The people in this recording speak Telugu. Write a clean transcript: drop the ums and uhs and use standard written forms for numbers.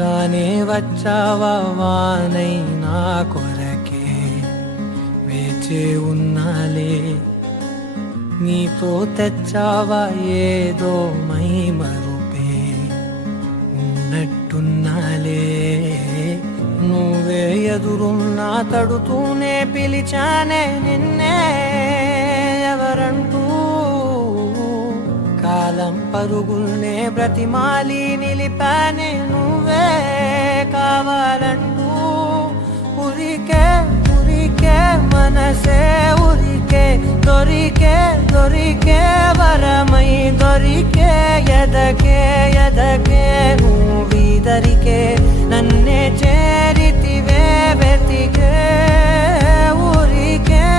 రానే వచ్చావా వానై నా కొరకే వేచే ఉన్నాలే, నీతో తెచ్చావా ఏదో మై మరుపే ఉన్నట్టున్నాలే. నువ్వే ఎదురున్నా తడుతూనే పిలిచానే నిన్నే ఎవరంటూ, కాలం పరుగుల్నే బ్రతిమాలి నిలిపానే నువ్వే కావాలంటూ. ఉరికే ఉరికే మనసే ఉరికే, దొరికే దొరికే వరమై దొరికే, ఎదకే ఎదకే నువ్వీదరికే నన్నే చేరితివే వెతికే.